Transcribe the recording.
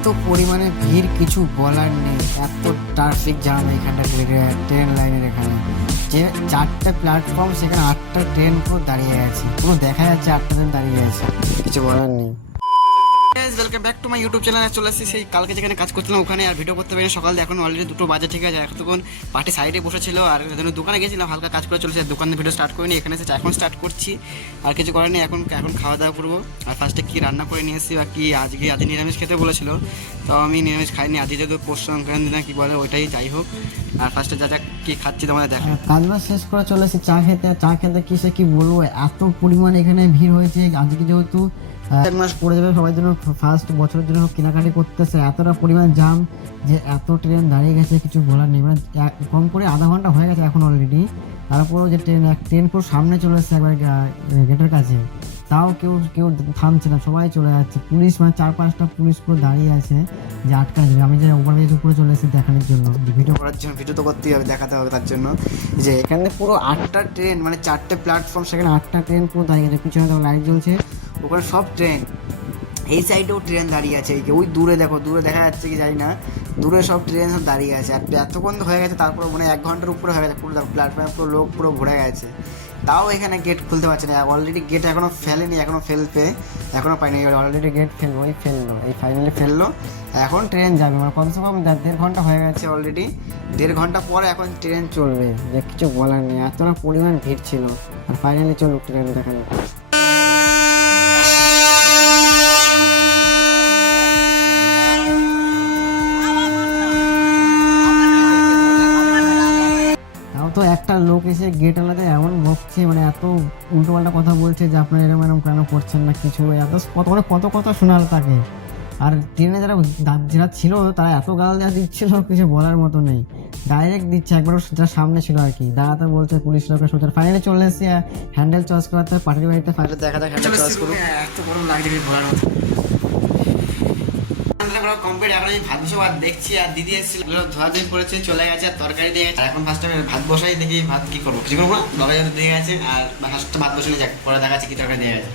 এত পরিমাণে ভিড় কিছু বলার নেই, এত ট্রাফিক জ্যাম এখানটা ট্রেন লাইনের এখানে, যে 4টে প্ল্যাটফর্ম সেখানে 8টা ট্রেন পুরো দাঁড়িয়ে আছে, পুরো দেখা যাচ্ছে 8টা ট্রেন দাঁড়িয়ে আছে, কিছু বলার নেই। Welcome back to my YouTube চ্যানেলে। চলে আসছি সেই কালকে যেখানে কাজ করছিলাম ওখানে, আর ভিডিও করতে পারিনি সকাল, এখন অলরেডি 2টো বাজে, ঠিক আছে। এতক্ষণ পার্টি সাইডে বসেছিল আর জন্য দোকানে গেছিলাম, হালকা কাজ করে চলেছে, দোকানে ভিডিও স্টার্ট করিনি, এখানে এসে এখন স্টার্ট করছি। আর কিছু করার নেই, এখন খাওয়া দাওয়া করবো। আর ফার্স্টে কী রান্না করে নিয়ে এসেছি বা কী আজ নিরামিষ খেতে বলেছিল, তো আমি নিরামিষ খাইনি, আজকে যেহেতু পৌষ সংক্রান্তি না কী বলে ওইটাই, যাই হোক। আর ফার্স্টে যা কী খাচ্ছি তোমাদের দেখা। কাজ বাজ শেষ করে চলে এসেছি চা খেতে, আর চা খেতে কিসে কী বলবো, এত পরিমাণ এখানে ভিড় হয়েছে। আজকে যেহেতু 1 মাস পড়ে যাবে, সবাই জন্য ফার্স্ট বছরের জন্য কেনাকাটি করতেছে, এতটা পরিমাণ জাম যে এত ট্রেন দাঁড়িয়ে গেছে, কিছু বলার নেই। মানে কম করে আধা ঘন্টা হয়ে গেছে এখন অলরেডি, তারপরেও যে ট্রেন পুরো সামনে চলে এসছে একবার গেটের কাছে, তাও কেউ থামছে না, সবাই চলে যাচ্ছে। পুলিশ মানে 4-5টা পুলিশ পুরো দাঁড়িয়ে আছে যে আটকা যাবে। আমি যে ওভারব্রিজ উপরে চলে এসেছি দেখানোর জন্য, ভিডিও করার জন্য, ভিডিও তো করতেই হবে, দেখাতে হবে তার জন্য। যে এখানে পুরো 8টা ট্রেন, মানে 4টে প্ল্যাটফর্ম, সেখানে 8টা ট্রেন পুরো দাঁড়িয়ে গেছে, পিছনে তো লাইট জ্বলছে, ওখানে সব ট্রেন, এই সাইডেও ট্রেন দাঁড়িয়ে আছে, এই ওই দূরে দেখো, দূরে দেখা যাচ্ছে কি জানি না, দূরে সব ট্রেন সব দাঁড়িয়ে আছে। আর এতক্ষণ হয়ে গেছে, তারপর মানে 1 ঘন্টার উপরে হয়ে গেছে, পুরো প্ল্যাটফর্মে পুরো লোক পুরো ভরে গেছে, তাও এখানে গেট খুলতে পারছে না। অলরেডি গেট এখনও ফেলেনি, এখনও এখনও পাইনি, অলরেডি গেট ফেললো, এই ফাইনালি ফেললো। এখন ট্রেন যাবে, মানে কমসে কম 1.5 ঘন্টা হয়ে গেছে অলরেডি, 1.5 ঘন্টা পরে এখন ট্রেন চলবে, যে কিছু বলার নেই, এতটা পরিমাণ ভিড় ছিল। আর ফাইনালি চলুক ট্রেন দেখানো। তো একটা লোক এসে গেট আলাদা এমন বকছে, মানে এত উল্টোপাল্টা কথা বলছে যে আপনারা এরকম কেন করছেন না কিছু, এত কত কথা শোনাল তাকে। আর ট্রেনে যারা ছিল তারা এত গাল দেওয়া দিচ্ছিল, কিছু বলার মতো নেই, ডাইরেক্ট দিচ্ছে, একবার যারা সামনে ছিল আর কি, দাঁড়াতে বলছে পুলিশ লোকের সোজা। ফাইনালি চলে এসেছি হ্যান্ডেল চয়েস করাতে, পার্টির বাড়িতে ফাইনালি দেখা যাক হ্যান্ডেল চয়েস করবো। এত গরম লাগছে ঘোরার মতো কমপ্লিট। এখন আমি ভাত বসে আর দেখছি, আর দিদি এসেছিল ধোয়াধুয়ি করেছে, চলে গেছে, আর তরকারি দিয়ে গেছে। এখন ফার্স্টে ভাত বসাই, দেখি ভাত কি করবো, কিছু করবো না, বাবা যত দিয়ে গেছে, আর ফার্স্টে ভাত বসে যাক, পরে দেখা যাচ্ছে কি তরকারি দিয়ে গেছে।